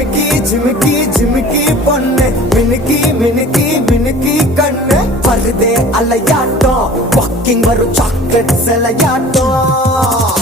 ஜிமிக்கி ஜிமிக்கி ஜிமிக்கி பொண்ணு மினுக்கி மினுக்கி மினுக்கி கண்ணு வருதே அலையாட்டம் வாக்கிங் வரும் சாக்லேட் சிலையாட்டம்